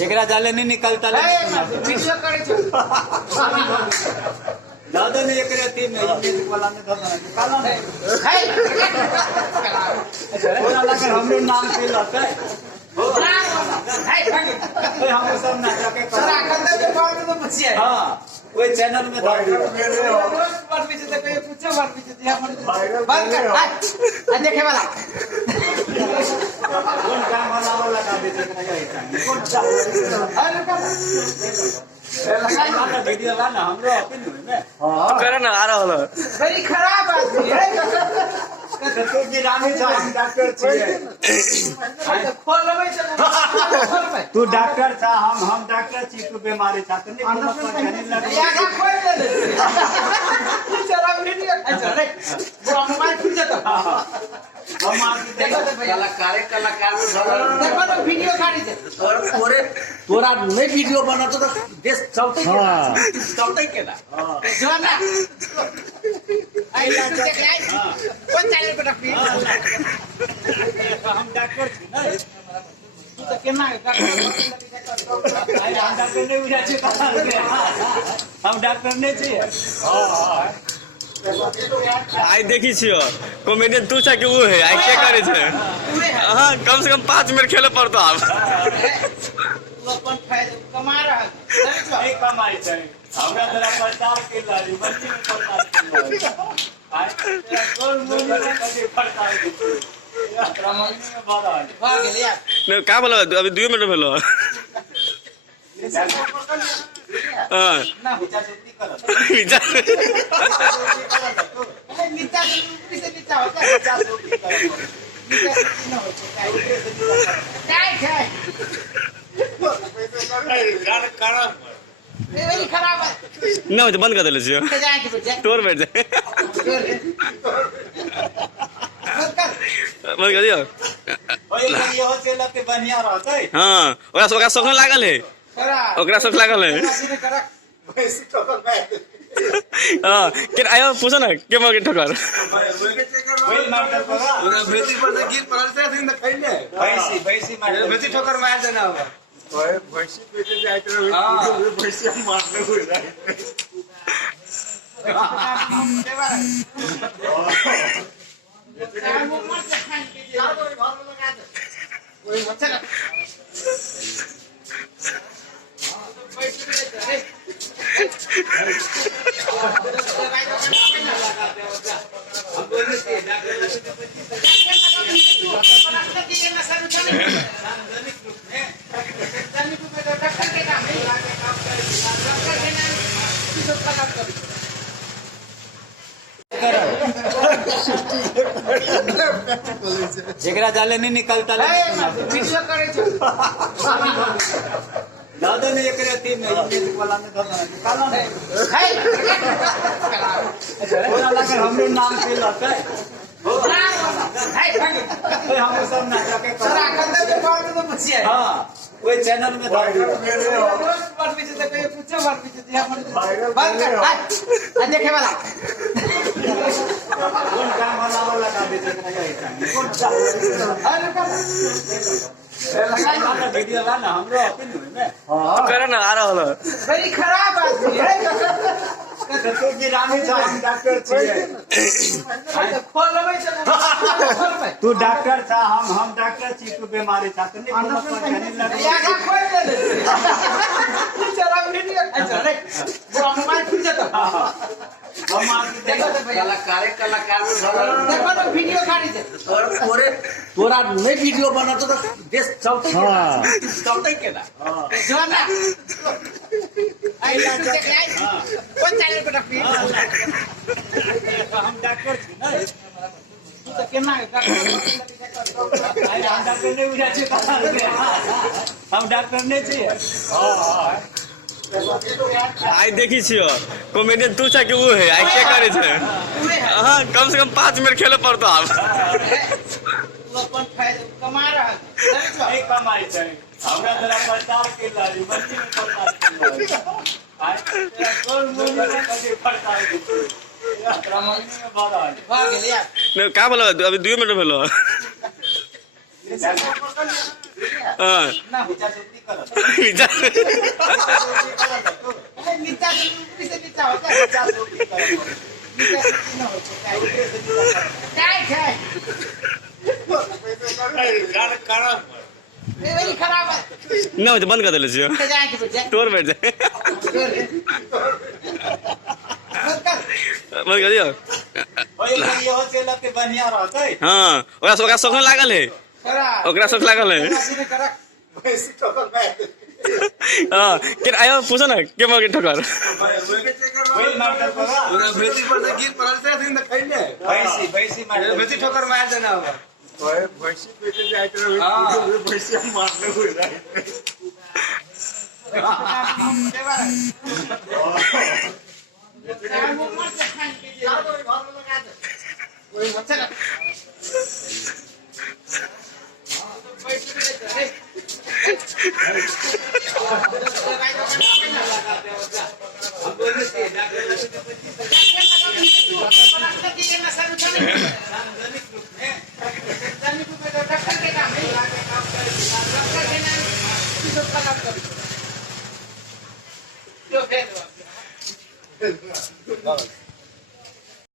एकरा जाले नहीं निकलता दादा ने एकरे तीन नहीं वाला ने दादा निकाला नहीं बोला लगा हमरे नाम पे लाता है हम सब ना जाके सर आखंडे पे कॉल तो बची है हां कोई चैनल में था पर पीछे से कोई पूछे पर पीछे दिया बंद कर आ देखे वाला कौन काम वाला का दे सकता है कौन अरे का लगा वीडियो लाना हमरो अपन में हां करे ना आ रहा बड़ी खराब आदमी है तो गिरानी था हम डॉक्टर छिए खोल लेबै से तू डॉक्टर था हम डॉक्टर छी तू बीमारी था तो नहीं लगा यागा खोल दे चला वीडियो अच्छा रे वो मोबाइल खुल जाता हम आके देखो कलाकार में देखो ना वीडियो काटी दे तोरा नहीं वीडियो बनातो तो देश चलते चलते के ना जो ना आई लाइक देख लाइक कौन चैनल पे रखी हम डॉक्टर छी ना तू तो केना आई हम डॉक्टर नहीं बुझा छी हम डॉक्टर नहीं छी हां आई देखी छियो कॉमेडियन तू छा कि वो है आई के करे छे हां कम से कम 5 मिनट खेले पड़तो अब अपन फायदा कमा रहा है नहीं कमाई छै हमरा जरा प्रचार के लाली बच्ची में प्रचार के लाली आई कौन मुझे कभी प्रचार की प्रमाण में बाधा है भाग गेले यार ने का बोला अभी 2 मिनट भेलो हां ना विचार से कर विचार नीचा से नीचा होता है नीचा से ना होता है काय ये बड़ी खराब है ना हो तो बंद कर देले छियो जाए के बच्चे तोर बैठ जाए बंद कर दियो ओए ये हो से लगते बढ़िया रहते हां ओकरा शौक लागल है ओकरा शौक लागल है वैसे तो मैं हां के आयो पूछो ना के मर के ठोकर वही मार दे बाबा ओकरा बेटी पर से गिर पड़ल से दिन खैले वैसी मार दे बेटी ठोकर मार देना होगा ओए वैसी बेटे जाए तो वैसी मारने हो जाए जेकरा जाले नहीं निकलता वीडियो करे छो दादा ने एकरे तीन नहीं वाला ने दादा निकाला नहीं बोला लगा हमरे नाम पे लाता है हम सब ना जाके सर आखंडे पे कॉल तो बची है हां कोई चैनल में था पर पीछे से कोई पूछे पर पीछे दिया बंद कर आ देखे वाला कौन काम वाला का दे सकता है कौन अरे का लगा वीडियो लाना हमरो अपन में हां करे ना आ रहा बड़ी खराब आदमी है तो गिरानी था हम डॉक्टर छिए खोल लेबै से तू डॉक्टर था हम डॉक्टर छी तू बीमारी था तो नहीं लगा यागा खोल दे चला वीडियो अच्छा रे वो मोबाइल खुल जाता हम आके देखो कलाकार में देखो ना वीडियो काटी दे तोरा नहीं वीडियो बनातो तो देश चलते चलते के ना जो ना आई लाइक देख लाइक कौन चैनल पे रखी हम डॉक्टर छी ना तू तो केना आई हम डॉक्टर नहीं बुझा छी हम डॉक्टर नहीं छी हां आई देखी छियो कॉमेडियन तू छा कि वो है आई के करे छे हां कम से कम 5 मिनट खेले पड़तो अब अपन फायदा कमा रहा है नहीं कमाई छै हमरा जरा प्रचार के लाली बच्ची में प्रचार के लाली आई कौन मुझे कभी प्रचार की प्रमाण में बाधा है भाग गेले यार ने का बोला अभी 2 मिनट भेलो હા વિચાર સુધી કરો વિચાર नीचा से ऊपरी से नीचा होता है વિચાર સુધી કરો नीचा से ऊपर न हो क्या है ये वही खराब है ના હોય તો બંધ કરી દેલે છે जाए के बच्चे ટોર બેઠ જાય બંધ કરી દો ઓય એ હોતે લકે બનિયા રહતે હા ઓકરા શોખ ન लागल है खराब ओकरा शौक लागल है વૈસી તો કર हाँ के आयो पूछो ना के मगे ठोकर વઈ મારતા બગા ભેતી પર गिर पड़ल से दिन खाई ले વૈસી મારતા भैंसी ठोकर मार देना होगा ભૈસી પેટે જાય તો ભૈસી મારને હોય જાય Yo